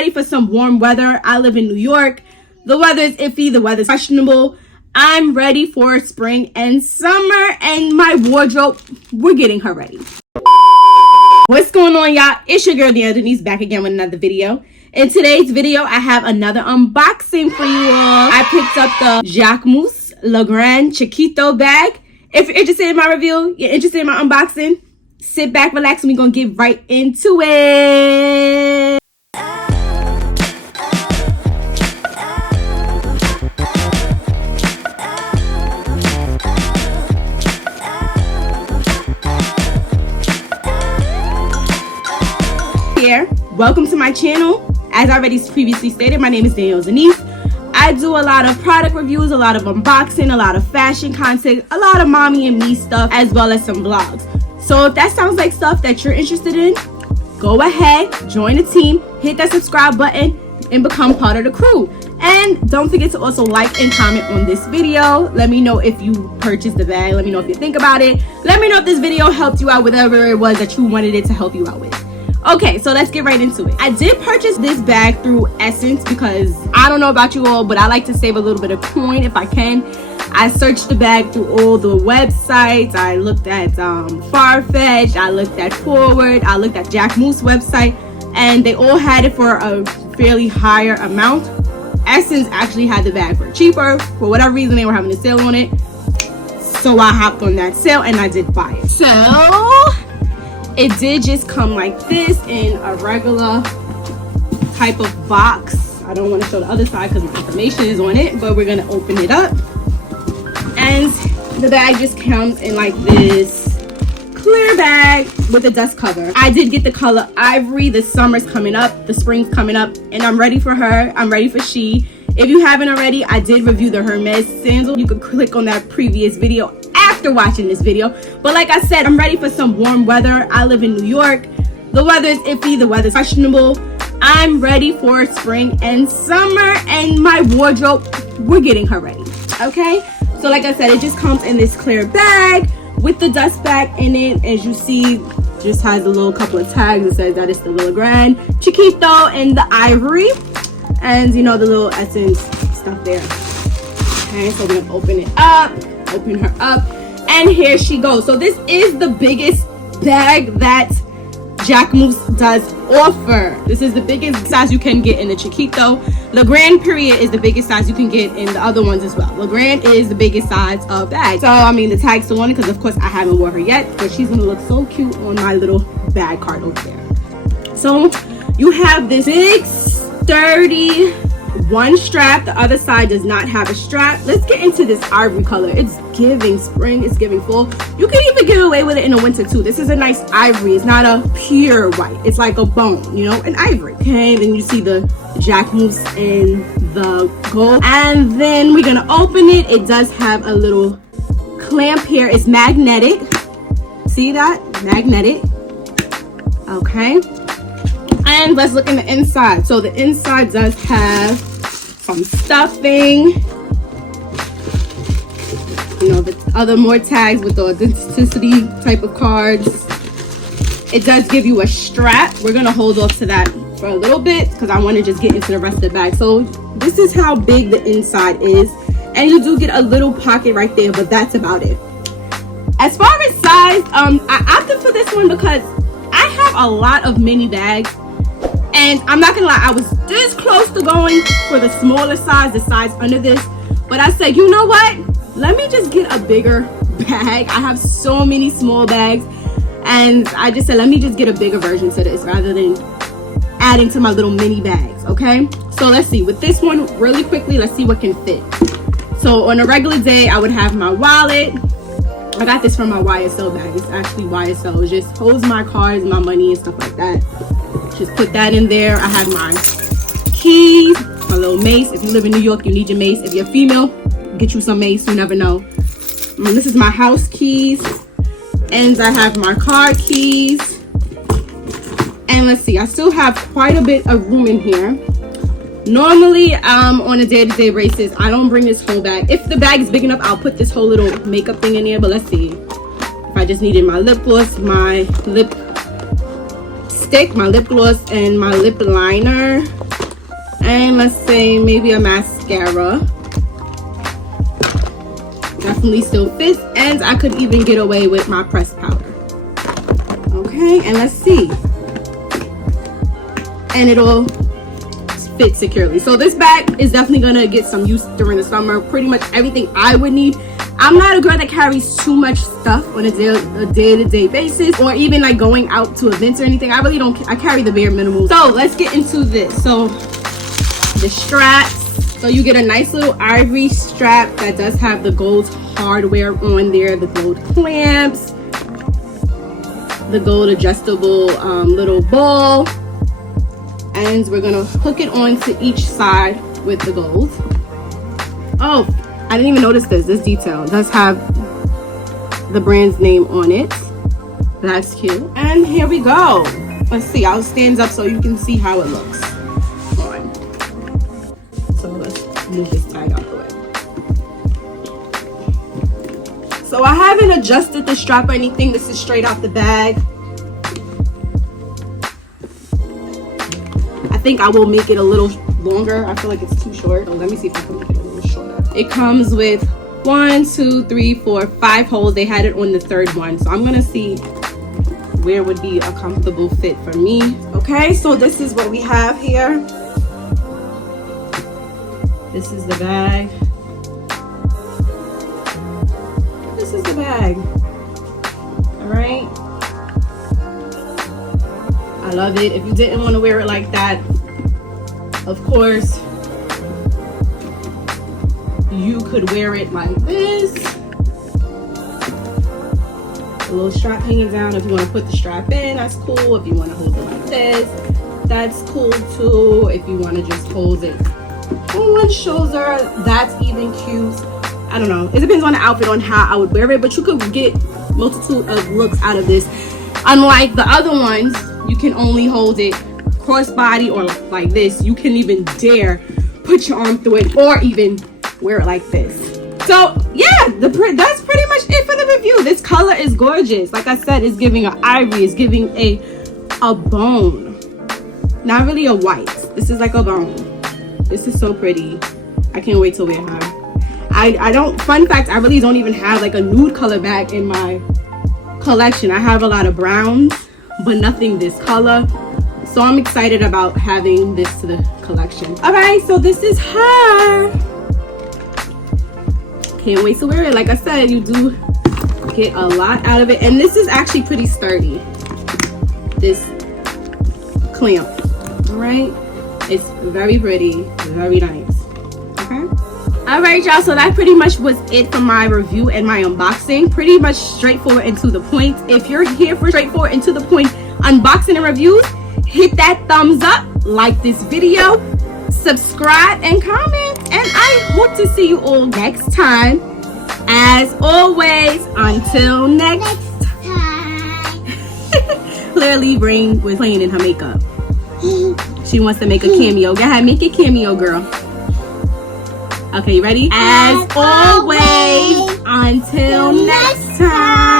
ready for some warm weather. I live in New York. The weather is iffy. The weather is questionable. I'm ready for spring and summer, and my wardrobe, we're getting her ready. What's going on, y'all? It's your girl Danielle Denese back again with another video. In today's video, I have another unboxing for you all. I picked up the Jacquemus Le Grand Chiquito bag. If you're interested in my review, you're interested in my unboxing, sit back, relax, and we're gonna get right into it. Welcome to my channel. As I already previously stated, my name is Danielle Denese. I do a lot of product reviews, a lot of unboxing, a lot of fashion content, a lot of mommy and me stuff, as well as some vlogs. So if that sounds like stuff that you're interested in, go ahead, join the team, hit that subscribe button, and become part of the crew. And don't forget to also like and comment on this video. Let me know if you purchased the bag. Let me know if you think about it. Let me know if this video helped you out with whatever it was that you wanted it to help you out with. Okay, so let's get right into it. I did purchase this bag through Essence because I don't know about you all, but I like to save a little bit of coin if I can. I searched the bag through all the websites. I looked at Farfetch, I looked at Forward, I looked at Jacquemus website, and they all had it for a fairly higher amount. Essence actually had the bag for cheaper. For whatever reason, they were having a sale on it. So I hopped on that sale and I did buy it. So it did just come like this in a regular type of box. I don't want to show the other side because the information is on it, but we're going to open it up. And the bag just comes in like this clear bag with a dust cover. I did get the color Ivory. The summer's coming up, the spring's coming up, and I'm ready for her. I'm ready for she. If you haven't already, I did review the Hermes sandal. You could click on that previous video after watching this video. But like I said, I'm ready for some warm weather. I live in New York. The weather is iffy. The weather is questionable. I'm ready for spring and summer, and my wardrobe, we're getting her ready. Okay? So like I said, it just comes in this clear bag with the dust bag in it. As you see, just has a little couple of tags. It says that it's the Le Grand Chiquito and the Ivory. And you know, the little Essence stuff there. Okay, so we're gonna open her up, and here she goes. So this is the biggest bag that Jacquemus does offer. This is the biggest size you can get in the Chiquito. Le Grand period is the biggest size you can get in the other ones as well. Le Grand is the biggest size of bag. So I mean, the tag's still on it because of course I haven't worn her yet, but she's gonna look so cute on my little bag card over there. So you have this big sturdy one strap. The other side does not have a strap. Let's get into this ivory color. It's giving spring, it's giving fall. You can even get away with it in the winter too. This is a nice ivory. It's not a pure white, it's like a bone, you know, an ivory. Okay, then you see the Jacquemus and the gold, and then we're gonna open it. It does have a little clamp here. It's magnetic. See that? Magnetic. Okay, and let's look in the inside. So the inside does have some stuffing, you know, the other more tags with the authenticity type of cards. It does give you a strap. We're gonna hold off to that for a little bit because I want to just get into the rest of the bag. So this is how big the inside is, and you do get a little pocket right there, but that's about it. As far as size, I opted for this one because I have a lot of mini bags. And I'm not gonna lie, I was this close to going for the smaller size, the size under this. But I said, you know what? Let me just get a bigger bag. I have so many small bags. And I just said, let me just get a bigger version to this rather than adding to my little mini bags, okay? So let's see. With this one, really quickly, let's see what can fit. So on a regular day, I would have my wallet. I got this from my YSL bag. It's actually YSL. It just holds my cards, my money, and stuff like that. Just put that in there. I had my keys, my little mace. If you live in New York, you need your mace. If you're female, get you some mace. You never know. This is my house keys. And I have my car keys. And let's see, I still have quite a bit of room in here. Normally, on a day-to-day basis, I don't bring this whole bag. If the bag is big enough, I'll put this whole little makeup thing in there. But let's see. If I just needed my lip gloss, my lip stick, my lip gloss, and my lip liner. must say maybe a mascara. Definitely still fits, and I could even get away with my pressed powder. Okay, and let's see. And it'll fit securely. So this bag is definitely gonna get some use during the summer. Pretty much everything I would need. I'm not a girl that carries too much stuff on a day-to-day basis, or even like going out to events or anything. I really don't. I carry the bare minimum. So let's get into this. So the straps. So you get a nice little ivory strap that does have the gold hardware on there, the gold clamps, the gold adjustable little ball, and we're gonna hook it onto each side with the gold. Oh, I didn't even notice this detail. It does have the brand's name on it. That's cute. And here we go. Let's see, I'll stand up so you can see how it looks. So let's move this tag out the way. So I haven't adjusted the strap or anything. This is straight out the bag. I think I will make it a little longer. I feel like it's too short. So let me see if I can make it a little shorter. It comes with 1, 2, 3, 4, 5 holes. They had it on the 3rd one. So I'm gonna see where would be a comfortable fit for me. Okay, so this is what we have here. This is the bag. This is the bag. All right. I love it. If you didn't want to wear it like that, of course, you could wear it like this. A little strap hanging down. If you want to put the strap in, that's cool. If you want to hold it like this, that's cool too. If you want to just hold it on one shoulder, that's even cute. I don't know. It depends on the outfit on how I would wear it, but you could get multitude of looks out of this. Unlike the other ones, you can only hold it crossbody or like this. You can even dare put your arm through it or even wear it like this. So yeah, that's pretty much it for the review. This color is gorgeous. Like I said, it's giving an ivory. It's giving a bone. Not really a white. This is like a bone. This is so pretty. I can't wait to wear her. I don't, fun fact, I really don't even have like a nude color bag in my collection. I have a lot of browns, but nothing this color. So I'm excited about having this to the collection. All right, so this is her. Can't wait to wear it. Like I said, you do get a lot out of it. And this is actually pretty sturdy. This clamp, all right? It's very pretty, very nice. Okay. All right, y'all. So that pretty much was it for my review and my unboxing. Pretty much straightforward and to the point. If you're here for straightforward and to the point unboxing and reviews, hit that thumbs up, like this video, subscribe, and comment. And I hope to see you all next time. As always, until next time. Clearly, Brain was playing in her makeup. She wants to make a cameo. Go ahead, make a cameo, girl. Okay, you ready? As always, until next time.